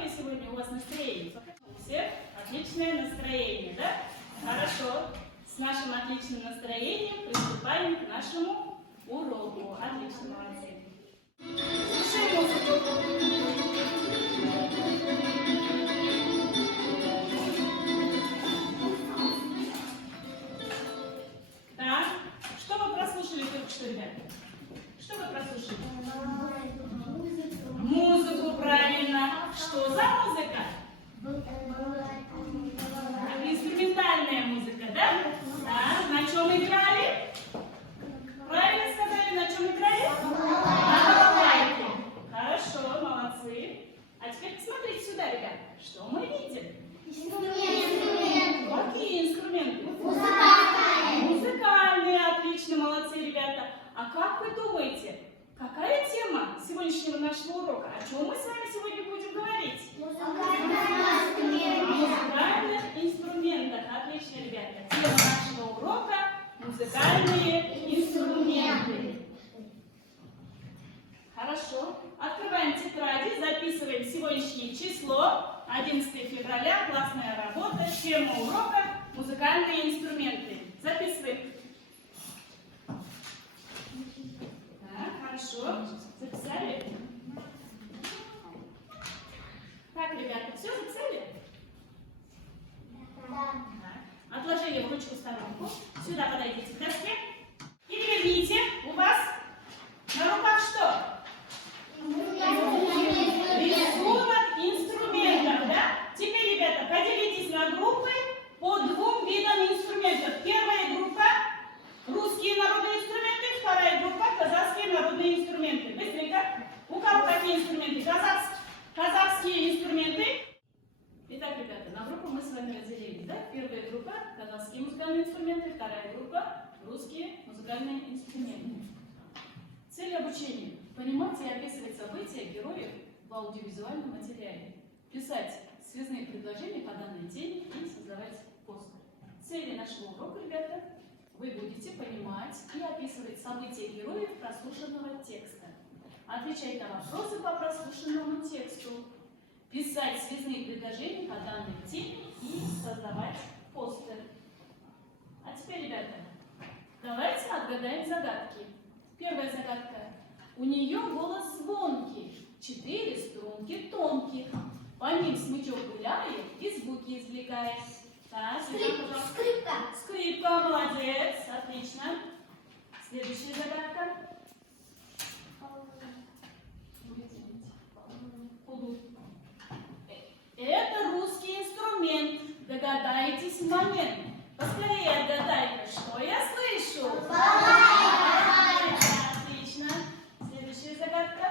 какое сегодня у вас настроение? У всех отличное настроение, да? Хорошо. С нашим отличным настроением приступаем к нашему уроку. Отлично, молодцы. Слушаем музыку. Да? Что вы прослушали только что, ребята? Что вы прослушали? Музыку, правильно. Что за музыка? Инструментальная музыка, да? Да. На чем играли? Правильно сказали, на чем играли? На балалайке. Хорошо, молодцы. А теперь посмотрите сюда, ребят. Что мы видим? Какие инструменты? Музыкальные, отлично, молодцы, ребята. А как вы думаете, какая тема сегодняшнего нашего урока? О чем мы с вами сегодня будем говорить? О музыкальных инструментах. Отлично, ребята. Тема нашего урока – музыкальные инструменты. Хорошо. Открываем тетради, записываем сегодняшнее число, 11 февраля, классная работа, тема урока – музыкальные инструменты. Записываем. Так, хорошо. Записали? Так, ребята, все записали? Да. Отложили в ручку в сторонку. Сюда подойдите к доске. И верните. У вас на руках что? Рисунок инструментов, да? Теперь, ребята, поделитесь на группы по двум видам инструментов. Первая группа – русские народные инструменты, вторая группа – казахские народные инструменты. Быстренько. У кого какие инструменты? Казахские инструменты. Итак, ребята, на группу мы с вами разделились, да? Первая группа – казахские музыкальные инструменты, вторая группа – русские музыкальные инструменты. Цель обучения – понимать и описывать события героев в аудиовизуальном материале, писать связные предложения по данной теме и создавать постер. Цели нашего урока, ребята, вы будете понимать и описывать события героев прослушанного текста, отвечать на вопросы по прослушанному тексту, писать связные предложения по данной теме и создавать постер. А теперь, ребята, давайте отгадаем загадки. Первая загадка. У нее голос звонкий, 4 струнки тонких. По ним смычок гуляет и звуки извлекает. Так, Скрипка. Скрипка, молодец, отлично. Следующая загадка. Это русский инструмент. Догадаетесь в момент. Поскорее отгадай-ка, что я слышу? Отлично. Следующая загадка.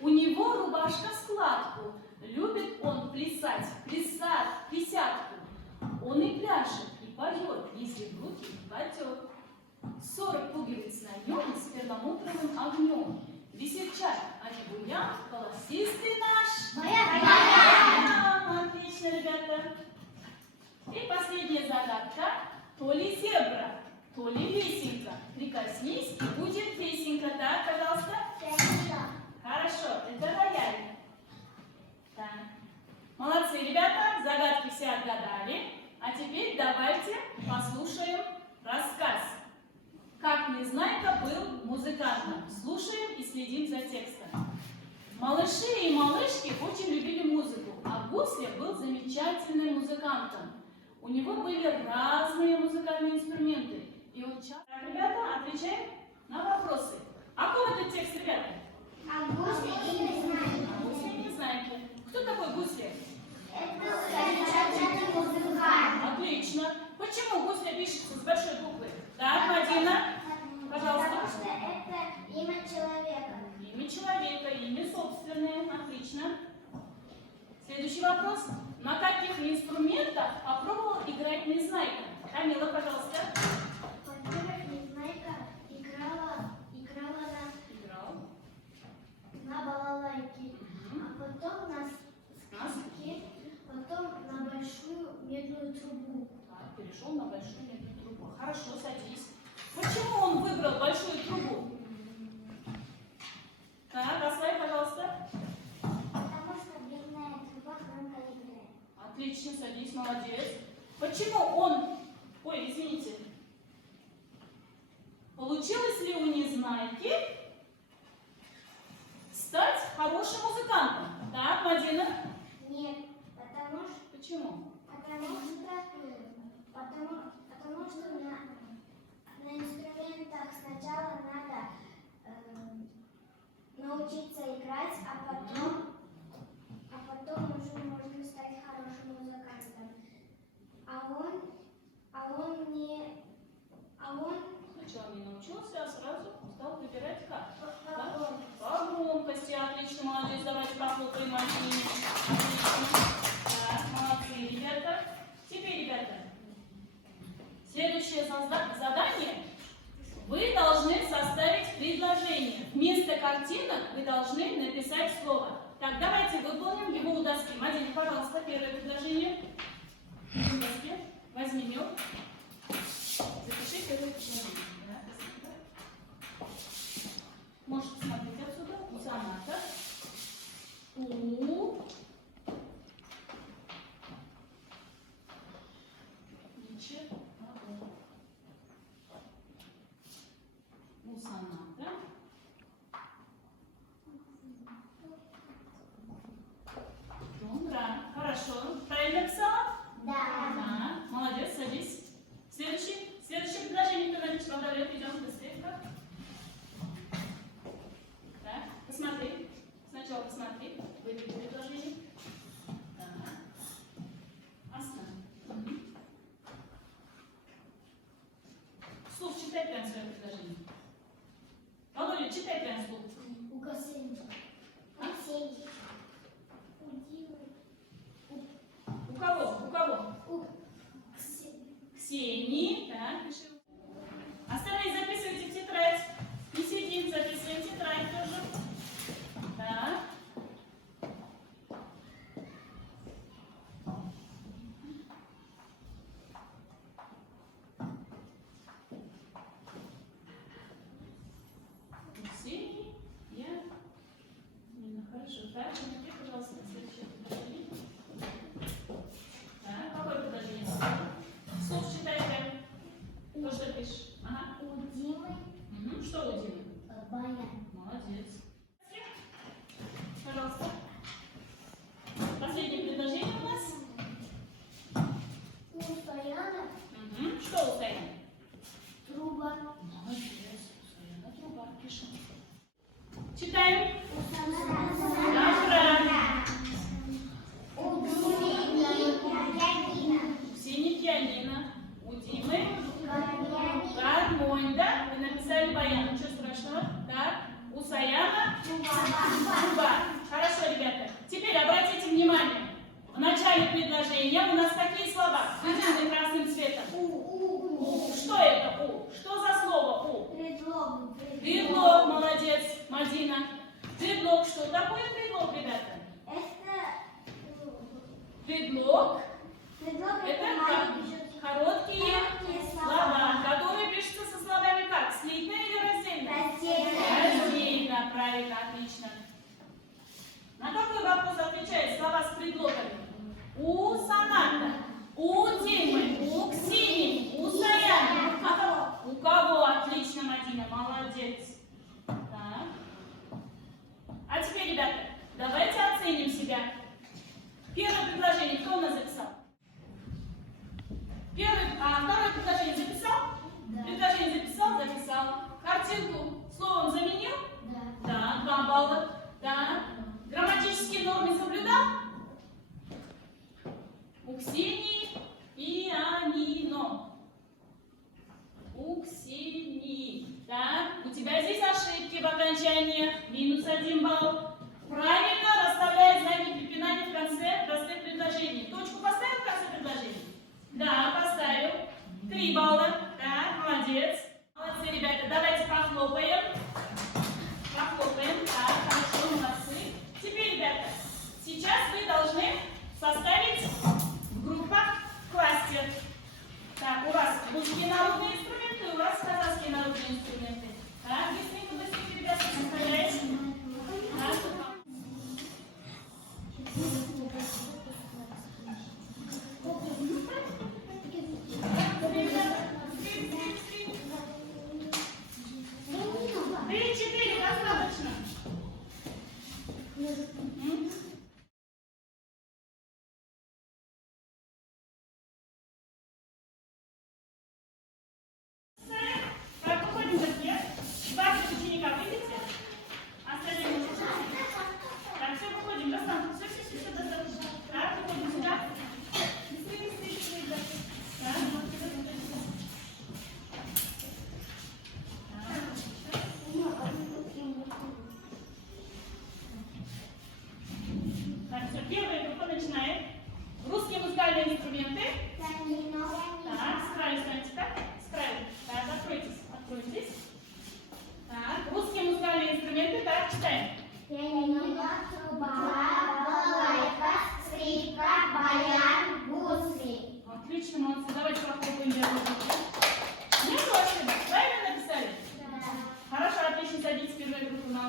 У него рубашка в складку. Любит он плясать, присядку. Он и пляшет, и поет, если в руки кладет. 40 пуговиц на нем с перламутровым огнем. Висит чай, а не буян, колосистый наш. Отлично, ребята. И последняя загадка. То ли зебра, то ли лисенька. Прикоснись, и будет песенка. Так, пожалуйста. Хорошо, это рояль. Так. Молодцы, ребята, загадки все отгадали. А теперь давайте послушаем рассказ. Как Незнайка был музыкантом. Слушаем и следим за текстом. Малыши и малышки очень любили музыку, а Гусля был замечательным музыкантом. У него были разные музыкальные инструменты. И он часто... Так, ребята, отвечаем на вопросы. О ком этот текст, ребята? А Гусля и Незнайка. О Гусле и Незнайке. Кто такой Гусля? Это замечательный музыкант. Отлично. Почему Гусля пишется с большой буквы? Так, Мадина, пожалуйста. Потому что это имя человека. Имя человека, имя собственное. Отлично. Следующий вопрос. На каких инструментах попробовал играть Незнайка? Камила, пожалуйста. Во-первых, Незнайка играла на балалайке, а потом на скрипке, потом на большую медную трубу. Так, перешел на большую медную трубу. Хорошо, садись. Почему он выбрал большую трубу? Так, Аслай, пожалуйста. Потому что медная труба знаете стать хорошим музыкантом? Так, Мадина? Нет, потому что Почему? Потому что на инструментах сначала надо научиться играть, а потом уже можно стать хорошим музыкантом. Он Сначала не научился, а сразу стал выбирать как? по-другому. По громкости. Отлично, молодец. Давайте похлопаем Мадине. Отлично. Так, молодцы, ребята. Теперь, ребята, следующее задание. Вы должны составить предложение. Вместо картинок вы должны написать слово. Так, давайте выполним его у доски. Мадина, пожалуйста, первое предложение. У доски. Возьми мел. Запиши первое предложение. Да, можете смотреть отсюда. У соната. Ничего. У соната. Добра. Хорошо. Правильно написала? Да. Да. Молодец, садись. Следующее предложение, кто написал, дает, идем быстрее. Так, посмотри. Сначала посмотри. Выбери предложение. Так. Оставь. Слух, читай прям свое предложение. Володя, читай прям слух. У Косынки. У кого? У кого? Ксении. Так, пиши. Остальные записывайте в тетрадь. Не сидим, записываем в тетрадь тоже. Так. Ксении. Я. Хорошо. Так, смотри, пожалуйста, на следующее предложение. Так, какое предложение? Слух читай прям. То, что пишешь. Ага. У Димы Что у Димы? баян. Молодец. Пожалуйста. Последнее предложение у нас. У Стояна Что у Стояна? труба. Молодец. Стояна труба. Пишем. Читаем. У Самара Добра. у Димы пианино. У Ксении пианино. У Димы Гармонь. гармонь, да? Вы написали баян. Ничего страшного. Так. У Саяна труба. Хорошо, ребята. Теперь обратите внимание. В начале предложения у нас какие слова? Выделены красным цветом. У. Что это у? Что за слово у? Предлог. Предлог, молодец, Мадина. Предлог, что такое предлог, ребята? Предлог Предлог это маленький короткие слова, которые пишутся со словами как? Слитно или раздельно? Раздельно, правильно, отлично. На какой вопрос отвечают слова с предлогами? У соната, у Димы, у Ксении, у Саяны. У кого? Отлично, Мадина, молодец. Так. А теперь, ребята, давайте оценим себя. Первое предложение кто у нас записал? Второе предложение записал? Да. Предложение записал? Картинку словом заменил? Да. Да, 2 балла. Да. Грамматические нормы соблюдал? У Ксении пианино. У Ксении. Да. У тебя здесь ошибки в окончании. -1 балл. Правильно расставляет знаки препинания в конце простых предложений. Точку поставил в конце предложения? Да, поставил. 3 балла. Да, молодец. Молодцы, ребята. Давайте похлопаем. Похлопаем. Так, хорошо, молодцы. Теперь, ребята, сейчас вы должны составить в группах в классе. Так, у вас русские народные инструменты, у вас казахские народные инструменты. Так, быстренько, ребята, составляйте. Так.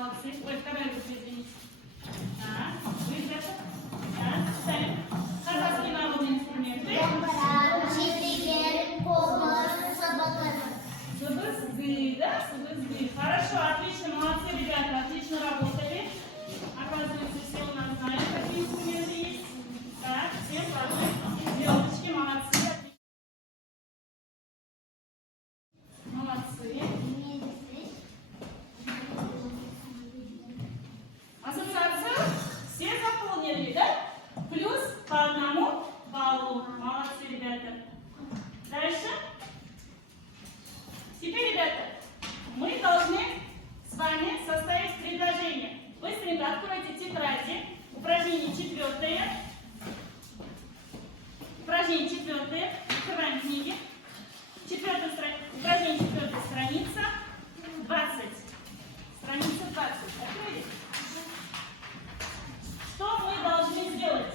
Молодцы. Ой, вторая группа, извините. Так, вы, ребята. Так, ставим. Казахские народные инструменты. Субызгы, да? Субызгы. Хорошо, отлично, молодцы, ребята, отлично работали. Оказывается, все у нас знают, какие инструменты есть. Так, всем хорошо. Звездочки, молодцы. Молодцы. Ассоциацию все заполнили, да? Плюс по одному баллу. Молодцы, ребята. Дальше. Теперь, ребята, мы должны с вами составить предложение. Быстренько откройте тетради. Упражнение 4. Упражнение 4. Открываем книги. Упражнение 4. Страница 20. Страница 20. Открыли? Что мы должны сделать?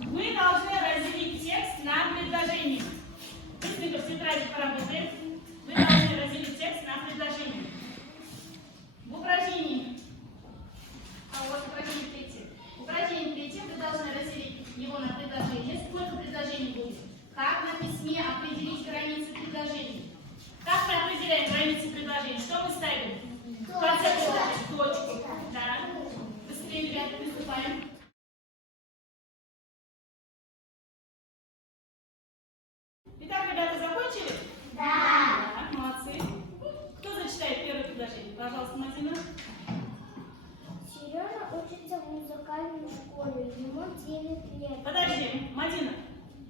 Мы должны разделить текст на предложения. Быстренько в тетради поработаем. Вы должны разделить текст на предложения. В упражнении, у вас упражнение 3. В упражнении 3 вы должны разделить его на предложения. Сколько предложений будет? Как на письме определить границы предложений? Как мы определяем границы предложений? Что мы ставим? В конце точку. Да. Быстрее, ребята, приступаем. Итак, ребята, закончили? Да. Так, молодцы. Кто зачитает первое предложение? Пожалуйста, Мадина. Сережа учится в музыкальной школе, ему 9 лет. Подожди, Мадина.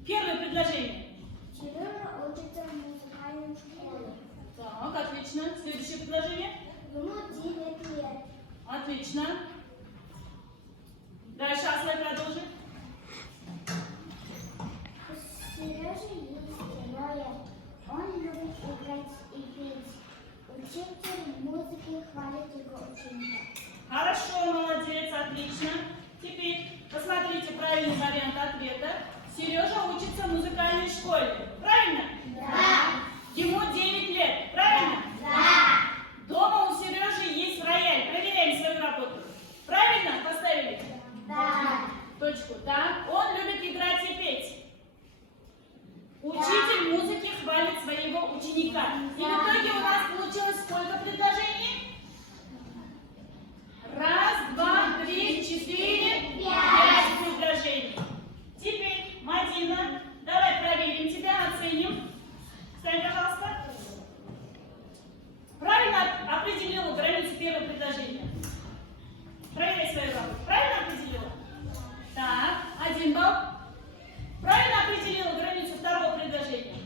Первое предложение. Сережа учится в музыкальной школе. Так, отлично. Следующее предложение. Ему 9 лет. Отлично. Дальше Аслай продолжит. У Сережи есть героя. Он любит играть и петь. Учитель музыки хвалит его ученика. Хорошо, молодец, отлично. Теперь посмотрите правильный вариант ответа. Сережа учится в музыкальной школе. Правильно? Да. Ему 9 лет. Правильно? Да. Дома у Сережи есть рояль. Проверяем свою работу. Правильно поставили? Да. Точку. Так. Он любит играть и петь. Учитель музыки хвалит своего ученика. И в итоге у нас получилось сколько предложений? Раз, два, три, четыре, 5 предложений. Теперь, Мадина, давай проверим тебя, оценим. Встань, пожалуйста. Правильно определила границу первого предложения? Проверяй свою работу. Правильно определила? Так, 1 балл. Правильно определила границу второго предложения?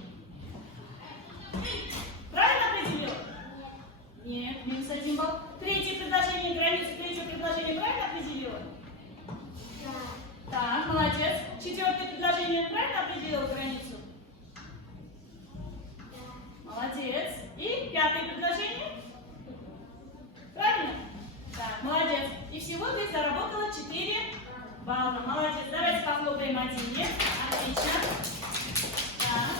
Правильно определила? Нет, минус 1 балл. Третье предложение, границу третьего предложения правильно определила? Да. Так, молодец. Четвертое предложение правильно определила границу? Молодец. И пятое предложение? Правильно? Так, молодец. И всего ты заработала 4 балла. Молодец. Давайте похлопаем Мадине. Отлично. Так.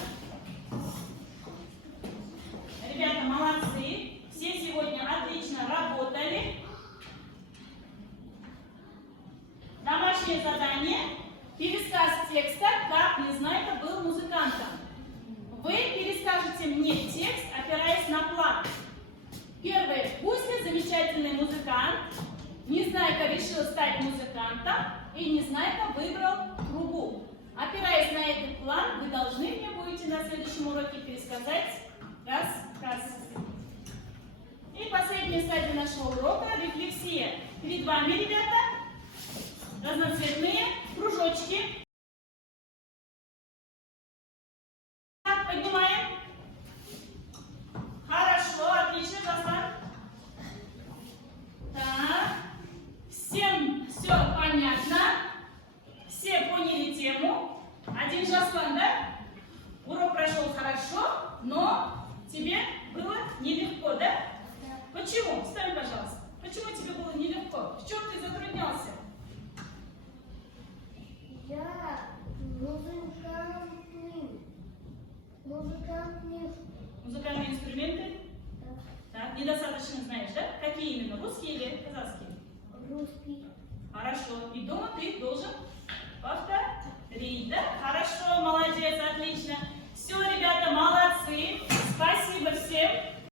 Ребята, молодцы. Все сегодня отлично работали. Домашнее задание. Пересказ текста «Как Незнайка был музыкантом». Вы перескажете мне текст, опираясь на план. Первое. Гуся замечательный музыкант. Незнайка решил стать музыкантом. И Незнайка выбрал трубу. Опираясь на этот план, вы должны мне будете на следующем уроке пересказать рассказ. И последняя стадия нашего урока – рефлексия. Перед вами, ребята, разноцветные кружочки. Так, поднимаем. Хорошо, отлично, Жаслан. Так, всем все понятно. Все поняли тему. Один Жаслан, да? Урок прошел хорошо, но тебе было нелегко, да? Почему? Встань, пожалуйста. Почему тебе было нелегко? В чем ты затруднялся? Я музыкальный. Музыкальные инструменты? Так, недостаточно знаешь, да? Какие Какие именно? Русские или казахские? Русский. Хорошо. И дома ты должен